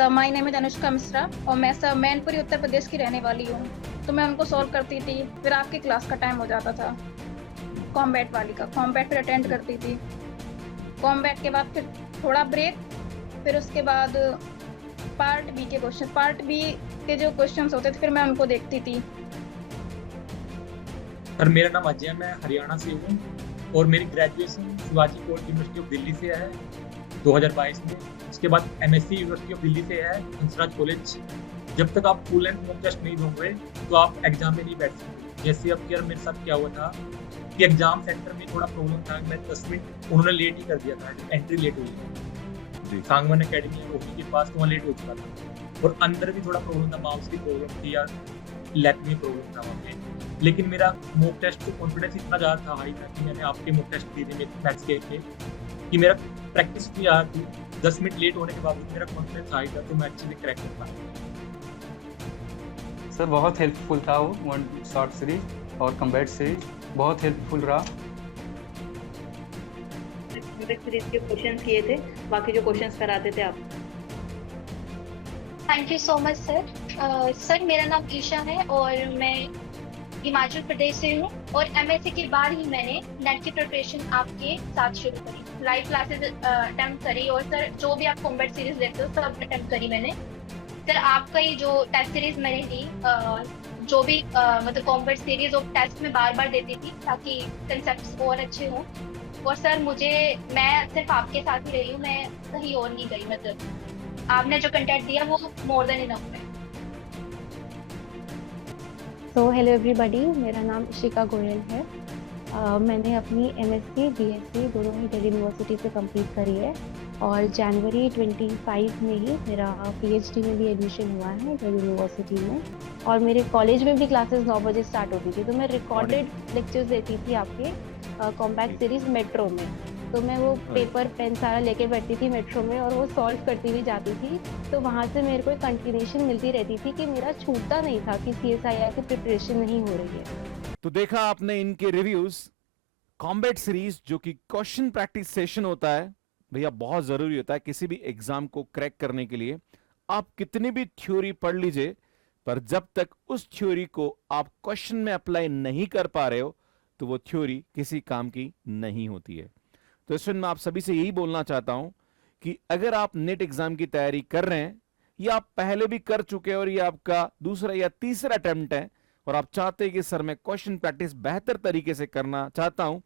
My name is Anushka Mishra और मैं मैनपुरी उत्तर प्रदेश की रहने वाली हूँ। तो मैं उनको सॉल्व करती थी, फिर आपकी क्लास का टाइम हो जाता था कॉम्बैट वाली का, कॉम्बैट फिर अटेंड करती थी। कॉम्बैट के बाद फिर थोड़ा ब्रेक, फिर उसके बाद पार्ट बी के क्वेश्चन, पार्ट बी के जो क्वेश्चंस होते थे फिर मैं उनको देखती थी। सर मेरा नाम अजय है, मैं हरियाणा से हूँ और मेरी graduation Shivaji court university of Delhi से है 2022 में। उसके बाद एमएससी यूनिवर्सिटी ऑफ दिल्ली से है हंसराज कॉलेज। जब तक आप फुल एंड मॉक टेस्ट नहीं दोगे तो आप एग्जाम में नहीं बैठ सकते। जैसे अब यार मेरे साथ क्या हुआ था कि एग्जाम सेंटर में थोड़ा प्रॉब्लम था, मैं 10 मिनट उन्होंने लेट ही कर दिया था, एंट्री लेट हुई सांगवान अकेडमी ओही के पास, तो वहाँ लेट हो चुका था। और अंदर भी थोड़ा प्रॉब्लम था, माउस की प्रॉब्लम थी या लैप में प्रॉब्लम था वहाँ पे। लेकिन मेरा मॉक टेस्ट को कॉन्फिडेंस इतना ज़्यादा था, हाई था कि मैंने आपके मॉक टेस्ट दिए थे मैथ्स के कि मेरा प्रैक्टिस इतनी ज़्यादा थी, 10 मिनट लेट होने के बावजूद मेरा कॉन्फिडेंस हाई था, तो मैं अच्छे से क्रैक कर पाया। सर बहुत हेल्पफुल था वो वन शॉर्ट सीरीज और कॉम्बैट सीरीज बहुत हेल्पफुल रहा। कॉम्बैट सीरीज के क्वेश्चंस किए थे, बाकी जो क्वेश्चंस कराते थे आप। Thank you so much sir. Sir मेरा नाम ईशा है और मैं हिमाचल प्रदेश से हूँ और एमएससी के बाद ही मैंने नेट की प्रिपरेशन आपके साथ शुरू करी, लाइव क्लासेस अटेम्प्ट करी और सर जो भी आप कॉम्बैट सीरीज देखते हो सब अटेम्प्ट करी मैंने। सर आपका ये जो टेस्ट सीरीज मैंने दी, जो भी मतलब कॉम्बैट सीरीज और टेस्ट में बार बार देती थी ताकि कंसेप्ट और अच्छे हों। और सर मैं सिर्फ आपके साथ ही रही हूँ, मैं कहीं और नहीं गई, मतलब आपने जो कंटेंट दिया वो मोर देन इनफ है। तो हेलो एवरीबॉडी, मेरा नाम इशिका गोयल है। मैंने अपनी एमएससी बीएससी दोनों ही दिल्ली यूनिवर्सिटी से कंप्लीट करी है और जनवरी 25 में ही मेरा पीएचडी में भी एडमिशन हुआ है दिल्ली यूनिवर्सिटी में। और मेरे कॉलेज में भी क्लासेस 9 बजे स्टार्ट होती थी, तो मैं रिकॉर्डेड लेक्चर्स देती थी आपके कॉम्पैक्ट सीरीज मेट्रो में। तो मैं वो पेपर पेन सारा लेके बैठती थी मेट्रो में और वो सॉल्व करती हुई जाती थी। तो वहाँ से मेरे को एक कंटिन्यूएशन मिलती रहती थी कि मेरा छूटता नहीं था कि सीएसआईआर की प्रिपरेशन नहीं हो रही है। तो देखा आपने इनके रिव्यूज। कॉम्बैट सीरीज जो कि क्वेश्चन प्रैक्टिस सेशन होता है भैया, बहुत जरूरी होता है किसी भी एग्जाम को क्रैक करने के लिए। आप कितनी भी थ्योरी पढ़ लीजिए, पर जब तक उस थ्योरी को आप क्वेश्चन में अप्लाई नहीं कर पा रहे हो तो वो थ्योरी किसी काम की नहीं होती है। तो इस में आप सभी से यही बोलना चाहता हूं कि अगर आप नेट एग्जाम की तैयारी कर रहे हैं या आप पहले भी कर चुके हैं और ये आपका दूसरा या तीसरा अटेम्प्ट है और आप चाहते हैं कि सर मैं क्वेश्चन प्रैक्टिस बेहतर तरीके से करना चाहता हूं,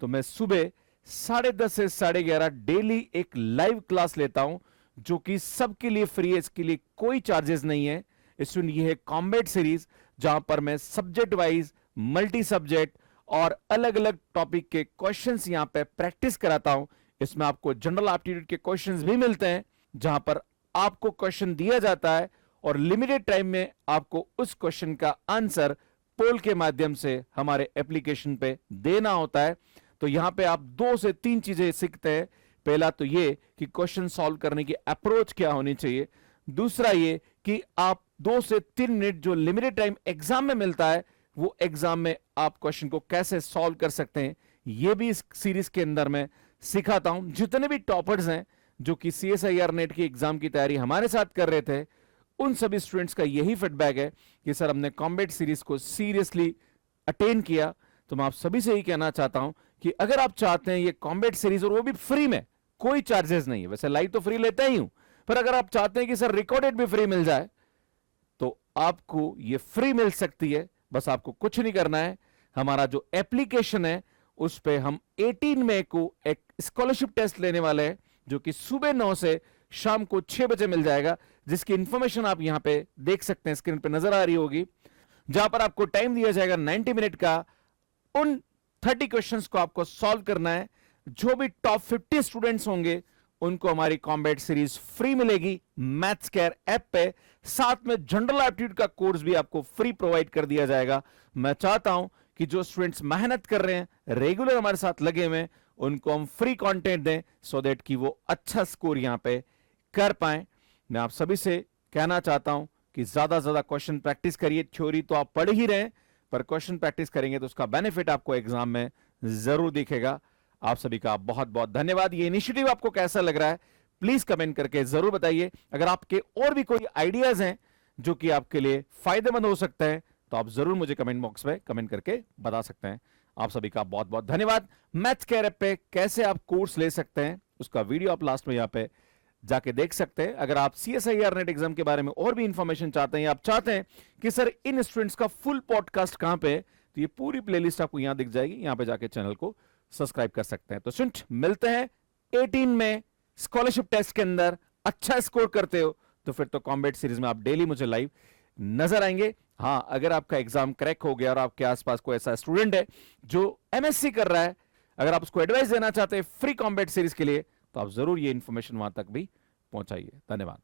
तो मैं सुबह 10:30 से 11:30 डेली एक लाइव क्लास लेता हूं जो कि सबके लिए फ्री है, इसके लिए कोई चार्जेस नहीं है। इसमें ये है कॉम्बैट सीरीज, जहां पर मैं सब्जेक्ट वाइज मल्टी सब्जेक्ट और अलग अलग टॉपिक के क्वेश्चंस यहां पे प्रैक्टिस कराता हूं। इसमें आपको जनरल एप्टीट्यूड के क्वेश्चंस भी मिलते हैं, जहां पर आपको क्वेश्चन दिया जाता है और लिमिटेड टाइम में आपको उस क्वेश्चन का आंसर पोल के माध्यम से हमारे एप्लीकेशन पे देना होता है। तो यहां पे आप 2 से 3 चीजें सीखते हैं। पहला तो ये कि क्वेश्चन सॉल्व करने की अप्रोच क्या होनी चाहिए, दूसरा ये कि आप 2 से 3 मिनट जो लिमिटेड टाइम एग्जाम में मिलता है वो एग्जाम में आप क्वेश्चन को कैसे सॉल्व कर सकते हैं, ये भी इस सीरीज के अंदर मैं सिखाता हूं। जितने भी टॉपर्स हैं जो कि सीएसआईआर नेट की एग्जाम की तैयारी हमारे साथ कर रहे थे, उन सभी स्टूडेंट्स का यही फीडबैक है कि सर हमने कॉम्बैट सीरीज को सीरियसली अटेन किया। तो मैं आप सभी से ही कहना चाहता हूं कि अगर आप चाहते हैं ये कॉम्बैट सीरीज, और वो भी फ्री में, कोई चार्जेस नहीं है, वैसे लाइव तो फ्री लेता ही हूं, पर अगर आप चाहते हैं कि सर रिकॉर्डेड भी फ्री मिल जाए तो आपको ये फ्री मिल सकती है। बस आपको कुछ नहीं करना है, हमारा जो एप्लीकेशन है उस पे हम 18 मई को एक स्कॉलरशिप टेस्ट लेने वाले हैं जो कि सुबह 9 से शाम को 6 बजे मिल जाएगा, जिसकी इंफॉर्मेशन आप यहां पे देख सकते हैं, स्क्रीन पे नजर आ रही होगी, जहां पर आपको टाइम दिया जाएगा 90 मिनट का। उन 30 क्वेश्चंस को आपको सॉल्व करना है। जो भी टॉप 50 स्टूडेंट्स होंगे उनको हमारी कॉम्बैट सीरीज फ्री मिलेगी मैथ्स केयर ऐप पे। साथ में जनरल एप्टीट्यूड का कोर्स भी आपको फ्री प्रोवाइड कर दिया जाएगा। मैं चाहता हूं कि जो स्टूडेंट्स मेहनत कर रहे हैं, रेगुलर हमारे साथ लगे हुए हैं, उनको हम फ्री कंटेंट दें सो दैट कि वो अच्छा स्कोर यहां पे कर पाए। मैं आप सभी से कहना चाहता हूं कि ज्यादा से ज्यादा क्वेश्चन प्रैक्टिस करिए। थ्योरी तो आप पढ़ ही रहे हैं, पर क्वेश्चन प्रैक्टिस करेंगे तो उसका बेनिफिट आपको एग्जाम में जरूर दिखेगा। आप सभी का बहुत बहुत धन्यवाद। ये इनिशिएटिव आपको कैसा लग रहा है प्लीज कमेंट करके जरूर बताइए। अगर आपके और भी कोई आइडियाज हैं जो कि आपके लिए फायदेमंद हो सकते हैं तो आप जरूर मुझे कमेंट बॉक्स में कमेंट करके बता सकते हैं। आप सभी का बहुत बहुत धन्यवाद। मैथ्स केयर ऐप पे कैसे आप कोर्स ले सकते हैं उसका वीडियो आप लास्ट में यहां पे जाके देख सकते हैं। अगर आप CSIR नेट एग्जाम के बारे में और भी इंफॉर्मेशन चाहते हैं या आप चाहते हैं कि सर इन स्टूडेंट्स का फुल पॉडकास्ट कहां पे है, तो ये पूरी प्लेलिस्ट आपको यहां दिख जाएगी, यहां पे जाके चैनल को सब्सक्राइब कर सकते हैं। तो स्टूडेंट मिलते हैं 18 में स्कॉलरशिप टेस्ट के अंदर। अच्छा स्कोर करते हो तो फिर तो कॉम्बैट सीरीज में आप डेली मुझे लाइव नजर आएंगे। हां, अगर आपका एग्जाम क्रैक हो गया और आपके आसपास कोई ऐसा स्टूडेंट है जो MSc कर रहा है, अगर आप उसको एडवाइस देना चाहते हैं फ्री कॉम्बैट सीरीज के लिए, तो आप जरूर ये इंफॉर्मेशन वहां तक भी पहुंचाइए। धन्यवाद।